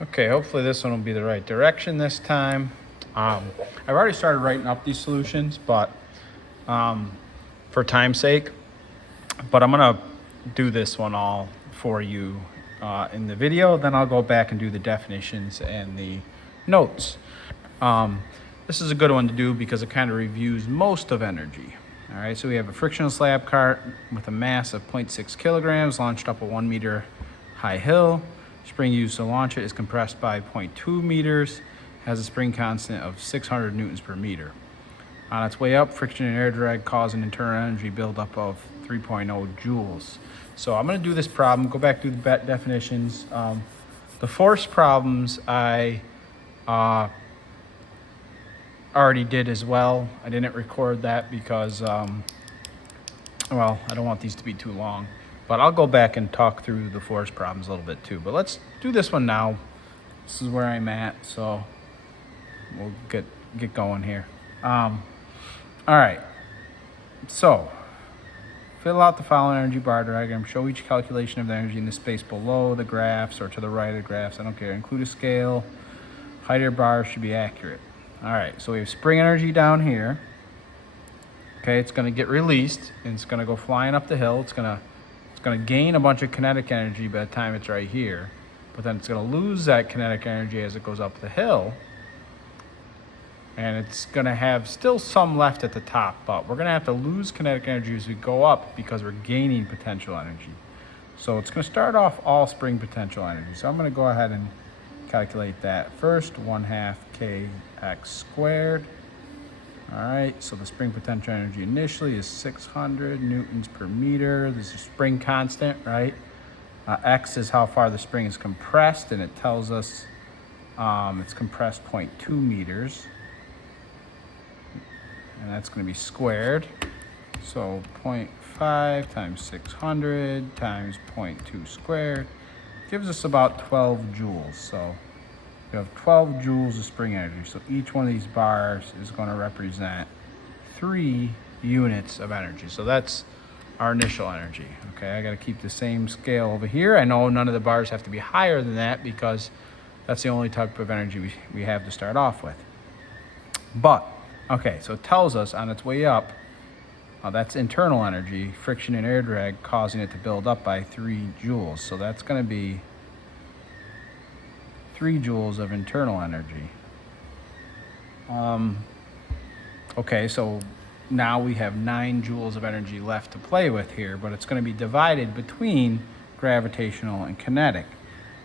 Okay, hopefully this one will be the right direction this time. I've already started writing up these solutions, but for time's sake, but I'm gonna do this one all for you in the video. Then I'll go back and do the definitions and the notes. This is a good one to do because it kind of reviews most of energy. All right, so we have a frictionless lab cart with a mass of 0.6 kilograms launched up a 1 meter high hill. Spring used to launch it is compressed by 0.2 meters, has a spring constant of 600 newtons per meter. On its way up, friction and air drag cause an internal energy buildup of 3.0 joules. So I'm going to do this problem, go back through the definitions. The force problems I already did as well. I didn't record that because, well, I don't want these to be too long. But I'll go back and talk through the force problems a little bit too. But let's do this one now. This is where I'm at, so we'll get going here. All right. So fill out the following energy bar diagram. Show each calculation of the energy in the space below the graphs or to the right of the graphs. I don't care. Include a scale. Height of your bar should be accurate. All right. So we have spring energy down here. Okay, it's going to get released and it's going to go flying up the hill. It's going to gain a bunch of kinetic energy by the time it's right here, but then it's going to lose that kinetic energy as it goes up the hill, and it's going to have still some left at the top, but we're going to have to lose kinetic energy as we go up because we're gaining potential energy. So it's going to start off all spring potential energy. So I'm going to go ahead and calculate that first. 1/2 kx squared. All right, so the spring potential energy initially is 600 newtons per meter. This is spring constant, right? X is how far the spring is compressed, and it tells us it's compressed 0.2 meters. And that's going to be squared. So 0.5 times 600 times 0.2 squared gives us about 12 joules. So we have 12 joules of spring energy. So each one of these bars is going to represent 3 units of energy. So that's our initial energy. Okay, I got to keep the same scale over here. I know none of the bars have to be higher than that because that's the only type of energy we have to start off with. But, okay, so it tells us on its way up, that's internal energy, friction and air drag causing it to build up by 3 joules. So that's going to be 3 joules of internal energy. Okay, so now we have 9 joules of energy left to play with here, but it's going to be divided between gravitational and kinetic.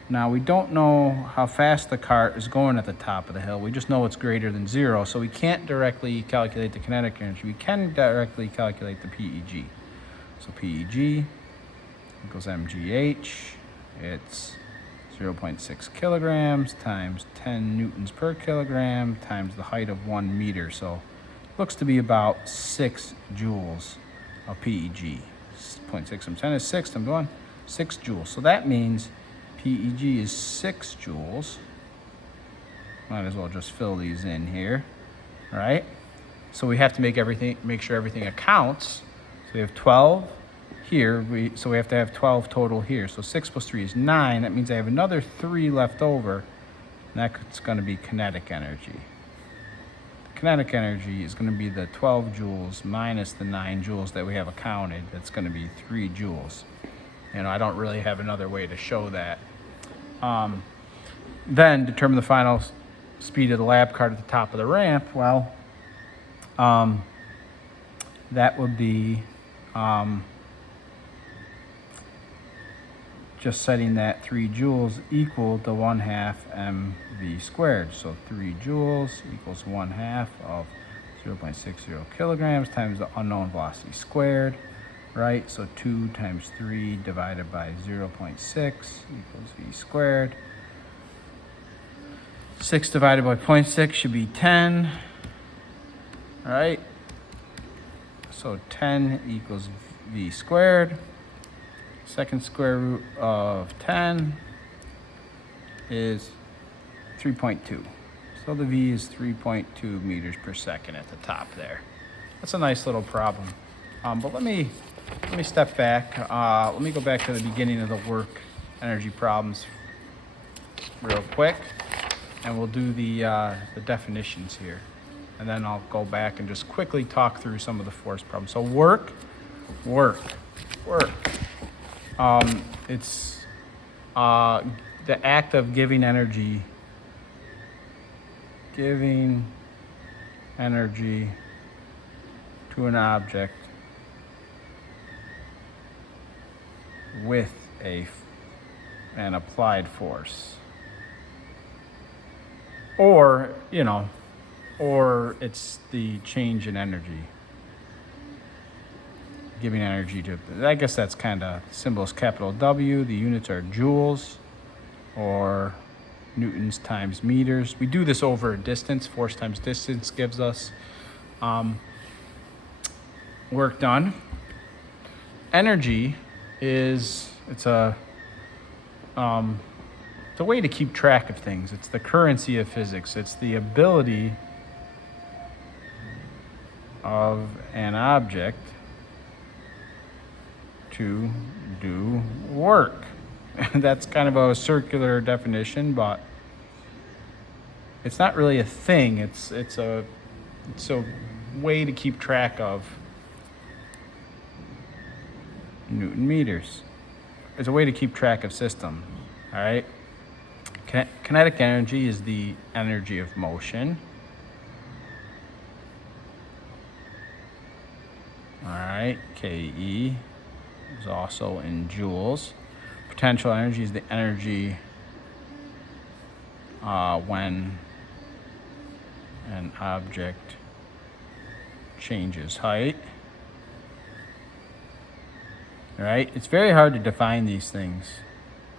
Now we don't know how fast the cart is going at the top of the hill. We just know it's greater than 0, so we can't directly calculate the kinetic energy. We can directly calculate the PEG. So PEG equals mgh. It's 0.6 kilograms times 10 newtons per kilogram times the height of 1 meter. So it looks to be about 6 joules of PEG. 0.6 times 10 is 6. I'm doing 6 joules. So that means PEG is 6 joules. Might as well just fill these in here, right? So we have to make sure everything accounts. So we have 12 here, so we have to have 12 total here. So 6 plus 3 is 9. That means I have another 3 left over, and that's going to be kinetic energy. The kinetic energy is going to be the 12 joules minus the 9 joules that we have accounted. That's going to be 3 joules. You know, I don't really have another way to show that. Then determine the final speed of the lab cart at the top of the ramp. Well, that would be just setting that 3 joules equal to 1/2 mv squared. So 3 joules equals 1/2 of 0.60 kilograms times the unknown velocity squared, right? So 2 times 3 divided by 0.6 equals v squared. 6 divided by 0.6 should be 10, right? So 10 equals v squared. Second square root of 10 is 3.2. So the v is 3.2 meters per second at the top there. That's a nice little problem. But let me step back. Let me go back to the beginning of the work energy problems real quick, and we'll do the definitions here. And then I'll go back and just quickly talk through some of the force problems. So work. It's the act of giving energy to an object with an applied force. Or, or it's the change in energy. Giving energy to, I guess that's kind of, symbol is capital W, the units are joules or newtons times meters. We do this over a distance, force times distance gives us work done. Energy it's a way to keep track of things. It's the currency of physics. It's the ability of an object to do work. That's kind of a circular definition, but it's not really a thing. It's a way to keep track of Newton meters. It's a way to keep track of systems. All right. Kinetic energy is the energy of motion. All right. KE is also in joules. Potential energy is the energy when an object changes height. All right, it's very hard to define these things.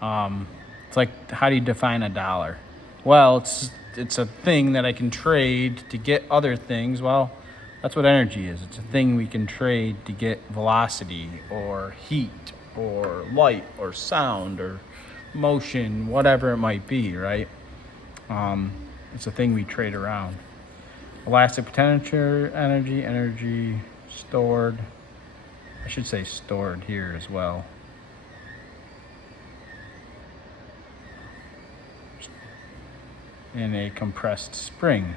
It's like, how do you define a dollar? Well, it's a thing that I can trade to get other things. Well, that's what energy is. It's a thing we can trade to get velocity or heat or light or sound or motion, whatever it might be, right? It's a thing we trade around. Elastic potential energy stored. I should say stored here as well. In a compressed spring.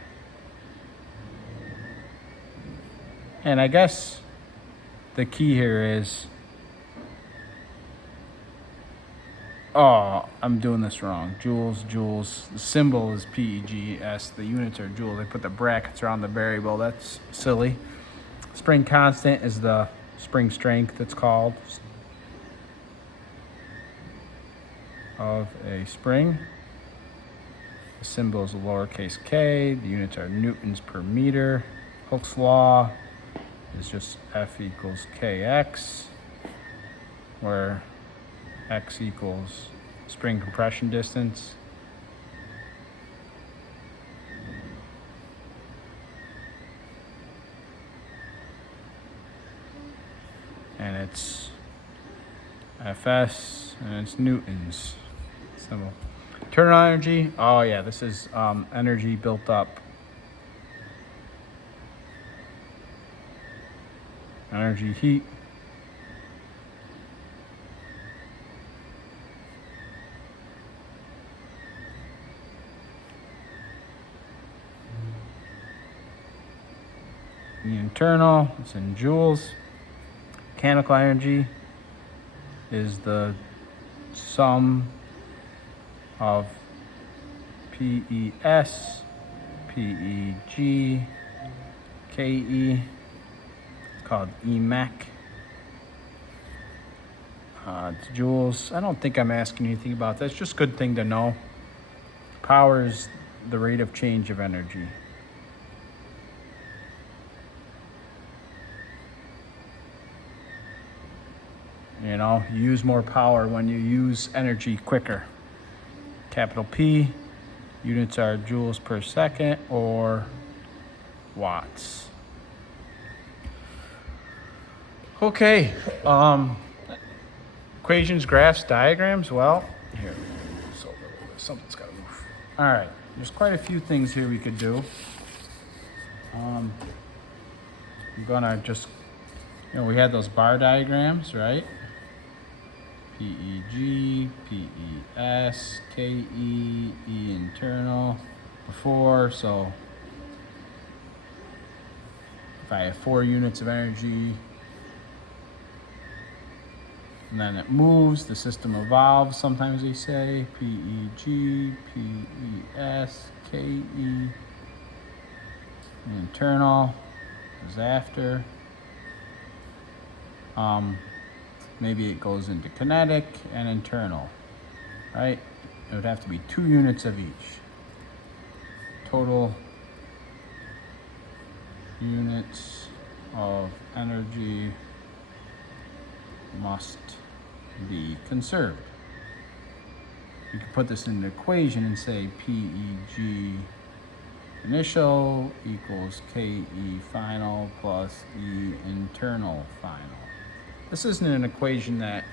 And I guess the key here is, I'm doing this wrong. Joules. The symbol is PEGS. The units are joules. They put the brackets around the variable. That's silly. Spring constant is the spring strength, it's called, of a spring. The symbol is lowercase k. The units are newtons per meter. Hooke's law is just F equals kx, where x equals spring compression distance. And it's Fs and it's newtons. Symbol. Internal energy, oh yeah, this is energy built up. Energy heat. The internal, it's in joules. Mechanical energy is the sum of PES, PEG, KE, it's called EMAC. It's joules. I don't think I'm asking anything about that. It's just a good thing to know. Power is the rate of change of energy. You use more power when you use energy quicker. Capital P, units are joules per second or watts. Okay, equations, graphs, diagrams. Well, here, so something's got to move. All right, there's quite a few things here we could do. I'm gonna just, we had those bar diagrams, right? PEG, PES, KE, E internal before. So if I have 4 units of energy, and then it moves, the system evolves, sometimes they say. PEG, PES, KE, internal is after. Maybe it goes into kinetic and internal, right? It would have to be 2 units of each. Total units of energy must be conserved. You can put this in an equation and say PEG initial equals KE final plus E internal final. This isn't an equation that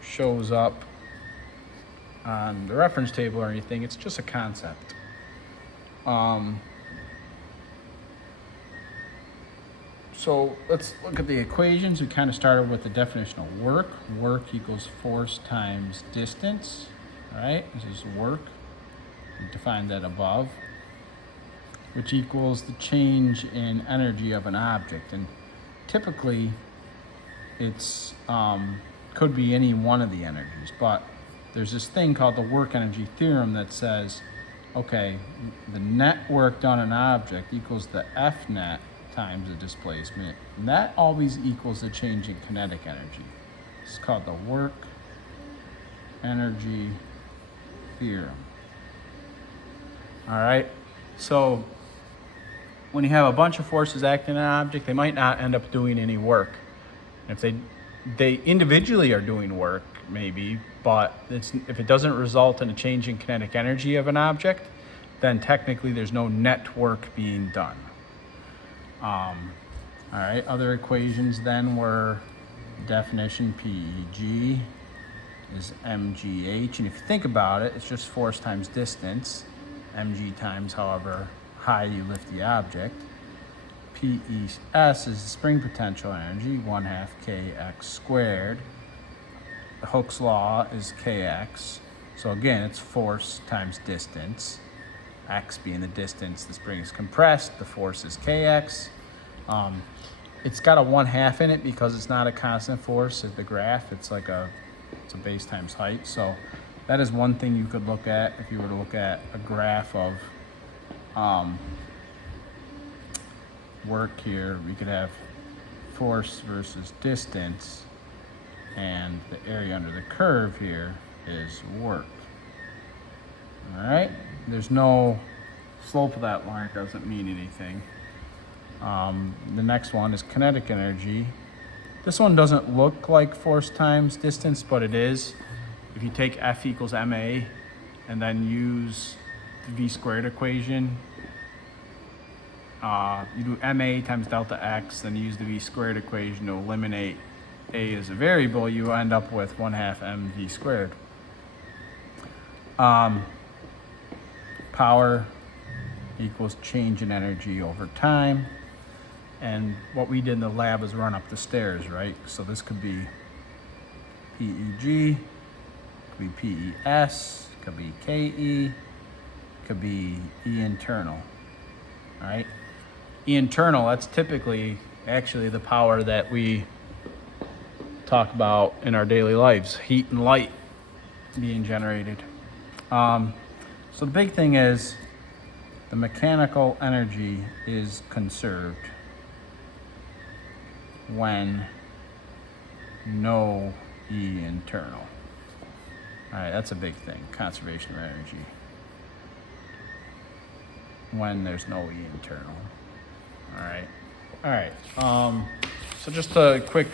shows up on the reference table or anything. It's just a concept. So let's look at the equations. We kind of started with the definition of work. Work equals force times distance. All right, this is work. We defined that above, which equals the change in energy of an object. And typically, it's could be any one of the energies, but there's this thing called the work energy theorem that says, okay, the net work done on an object equals the F net times the displacement, and that always equals the change in kinetic energy. It's called the work energy theorem. All right, so when you have a bunch of forces acting on an object, they might not end up doing any work. If they individually are doing work, maybe, but if it doesn't result in a change in kinetic energy of an object, then technically there's no net work being done. All right, other equations then were definition PEG is mgh, and if you think about it, it's just force times distance, mg times however high you lift the object. PES is the spring potential energy, 1/2 kx squared. The Hooke's law is kx. So again, it's force times distance. X being the distance, the spring is compressed, the force is kx. It's got a 1/2 in it because it's not a constant force at the graph. It's a base times height. So that is one thing you could look at if you were to look at a graph of work here. We could have force versus distance, and the area under the curve here is work. All right, there's no slope of that line, doesn't mean anything. The next one is kinetic energy. This one doesn't look like force times distance, but it is. If you take F equals ma and then use the v squared equation, you do ma times delta x, then you use the v squared equation to eliminate a as a variable, you end up with 1/2 mv squared. Power equals change in energy over time. And what we did in the lab was run up the stairs, right? So this could be PEG, could be PES, could be KE, could be E internal, all right? E internal, that's typically actually the power that we talk about in our daily lives, heat and light being generated. So the big thing is the mechanical energy is conserved when no E internal. All right, that's a big thing, conservation of energy. When there's no E internal. All right. So just a quick,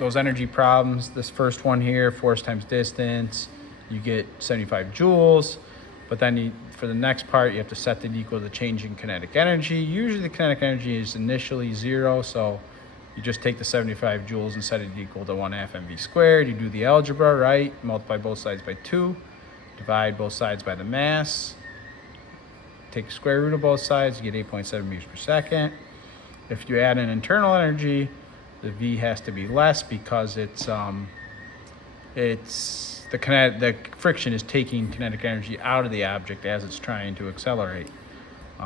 those energy problems. This first one here, force times distance, you get 75 joules, but then for the next part, you have to set it equal to the change in kinetic energy. Usually the kinetic energy is initially 0, so you just take the 75 joules and set it equal to 1/2 mv squared. You do the algebra, right? Multiply both sides by 2, divide both sides by the mass, take the square root of both sides, you get 8.7 meters per second. If you add an internal energy, the V has to be less because it's it's the friction is taking kinetic energy out of the object as it's trying to accelerate.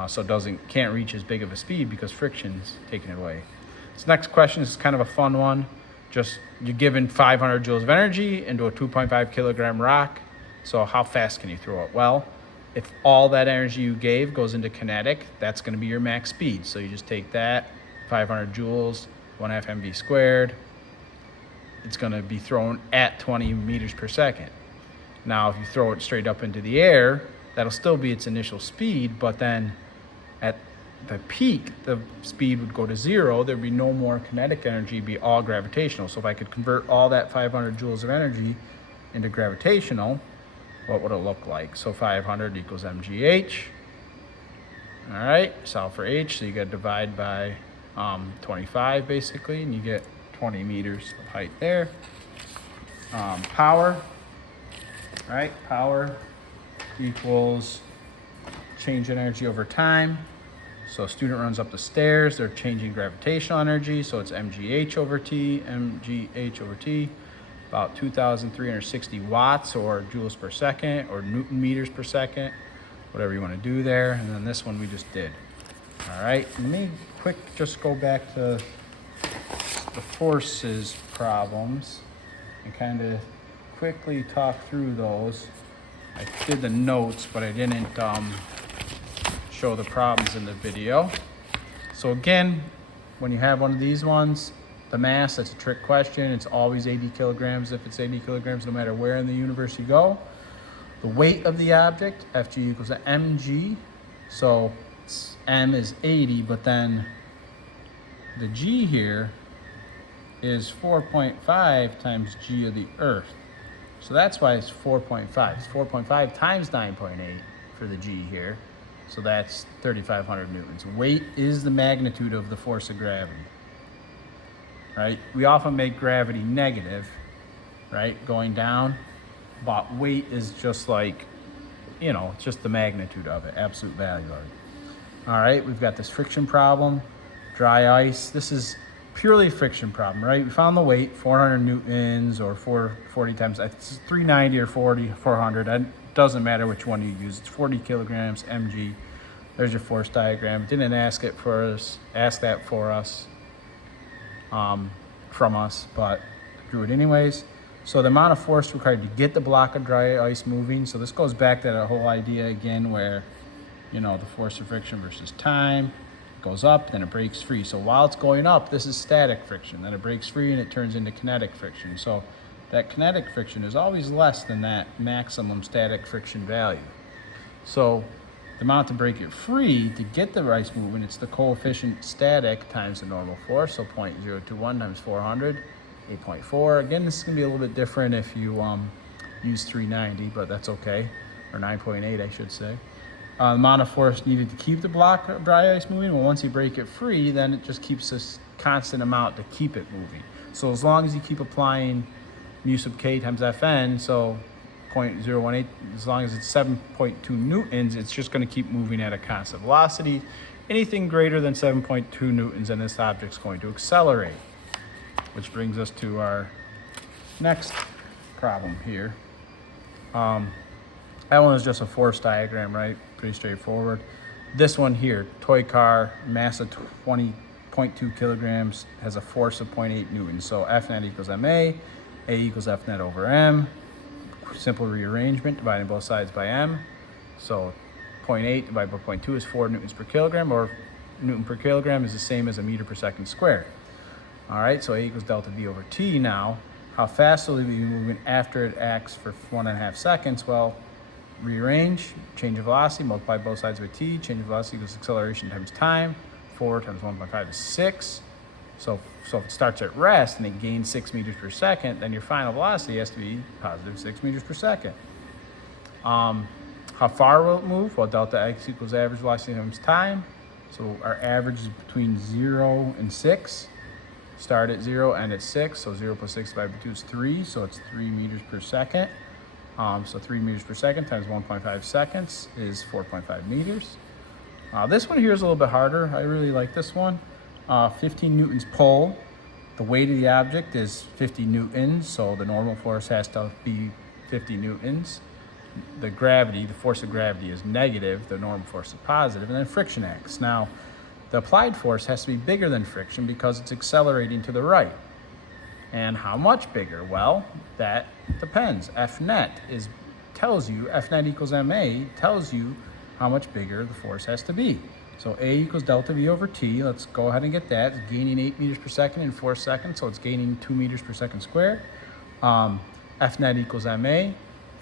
So it can't reach as big of a speed because friction's taking it away. This next question is kind of a fun one. Just you're given 500 joules of energy into a 2.5 kilogram rock. So how fast can you throw it? Well, if all that energy you gave goes into kinetic, that's going to be your max speed. So you just take that 500 joules, 1/2 mv squared. It's going to be thrown at 20 meters per second. Now, if you throw it straight up into the air, that'll still be its initial speed, but then at the peak, the speed would go to 0. There'd be no more kinetic energy, it'd be all gravitational. So if I could convert all that 500 joules of energy into gravitational, what would it look like? So 500 equals mgh. All right, solve for h, so you got to divide by 25 basically, and you get 20 meters of height there. Power, all right, power equals change in energy over time. So a student runs up the stairs, they're changing gravitational energy, so it's mgh over t, about 2,360 watts or joules per second or Newton meters per second, whatever you want to do there. And then this one we just did. All right, let me just go back to the forces problems and kind of quickly talk through those. I did the notes, but I didn't show the problems in the video. So again, when you have one of these ones, the mass, that's a trick question. It's always 80 kilograms if it's 80 kilograms, no matter where in the universe you go. The weight of the object, Fg equals to mg. So m is 80, but then the g here is 4.5 times g of the Earth. So that's why it's 4.5. It's 4.5 times 9.8 for the g here. So that's 3,500 newtons. Weight is the magnitude of the force of gravity, right? We often make gravity negative, right, going down, but weight is just like, just the magnitude of it, absolute value of it. All right, we've got this friction problem, dry ice. This is purely a friction problem, right? We found the weight, 400 newtons or 440 times, it's 390 or 400. It doesn't matter which one you use. It's 40 kilograms, mg. There's your force diagram. It didn't ask that for us, from us, but drew it anyways. So the amount of force required to get the block of dry ice moving. So this goes back to that whole idea again where, the force of friction versus time. Goes up, then it breaks free. So while it's going up, this is static friction. Then it breaks free and it turns into kinetic friction. So that kinetic friction is always less than that maximum static friction value. So the amount to break it free to get the ice moving, it's the coefficient static times the normal force. So 0.021 times 400, 8.4. Again, this is gonna be a little bit different if you use 390, but that's okay. Or 9.8, I should say. Amount of force needed to keep the block of dry ice moving. Well, once you break it free, then it just keeps this constant amount to keep it moving. So as long as you keep applying mu sub k times Fn, so 0.018, as long as it's 7.2 newtons, it's just going to keep moving at a constant velocity. Anything greater than 7.2 newtons, and this object's going to accelerate. Which brings us to our next problem here. That one is just a force diagram, right? Pretty straightforward. This one here, toy car, mass of 20.2 kilograms, has a force of 0.8 newtons. So F net equals ma, A equals F net over m. Simple rearrangement, dividing both sides by m. So 0.8 divided by 0.2 is 4 newtons per kilogram, or Newton per kilogram is the same as a meter per second squared. All right, so A equals delta V over T now. How fast will it be moving after it acts for 1.5 seconds? Well, rearrange, change of velocity, multiply both sides by t, change of velocity equals acceleration times time, 4 times 1.5 is 6. So if it starts at rest and it gains 6 meters per second, then your final velocity has to be positive 6 meters per second. How far will it move? Well, delta x equals average velocity times time. So our average is between 0 and 6. Start at 0, end at 6. So 0 plus 6 divided by 2 is 3. So it's 3 meters per second. So 3 meters per second times 1.5 seconds is 4.5 meters. This one here is a little bit harder. I really like this one. 15 newtons pull The weight of the object is 50 newtons, so the normal force has to be 50 newtons. The gravity, the force of gravity is negative, the normal force is positive, and then friction acts. Now, the applied force has to be bigger than friction because it's accelerating to the right. And how much bigger? Well, that depends. F net tells you, F net equals ma tells you how much bigger the force has to be. So A equals delta V over T. Let's go ahead and get that. It's gaining 8 meters per second in 4 seconds, so it's gaining 2 meters per second squared. F net equals ma.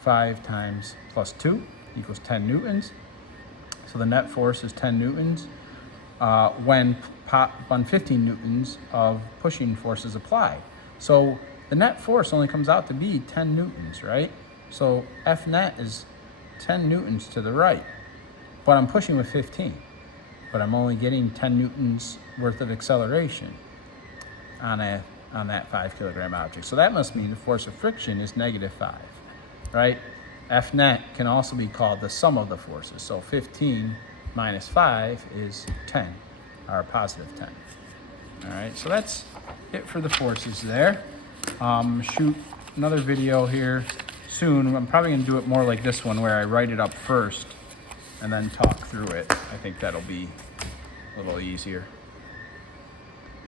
5 times plus 2 equals 10 newtons. So the net force is 10 newtons when 15 newtons of pushing force is applied. So the net force only comes out to be 10 newtons, right? So F net is 10 newtons to the right, but I'm pushing with 15. But I'm only getting 10 newtons worth of acceleration on that 5 kilogram object. So that must mean the force of friction is -5, right? F net can also be called the sum of the forces. So 15 minus 5 is 10, or positive 10. All right, so that's it for the forces there. Shoot another video here soon. I'm probably gonna do it more like this one where I write it up first and then talk through it. I think that'll be a little easier.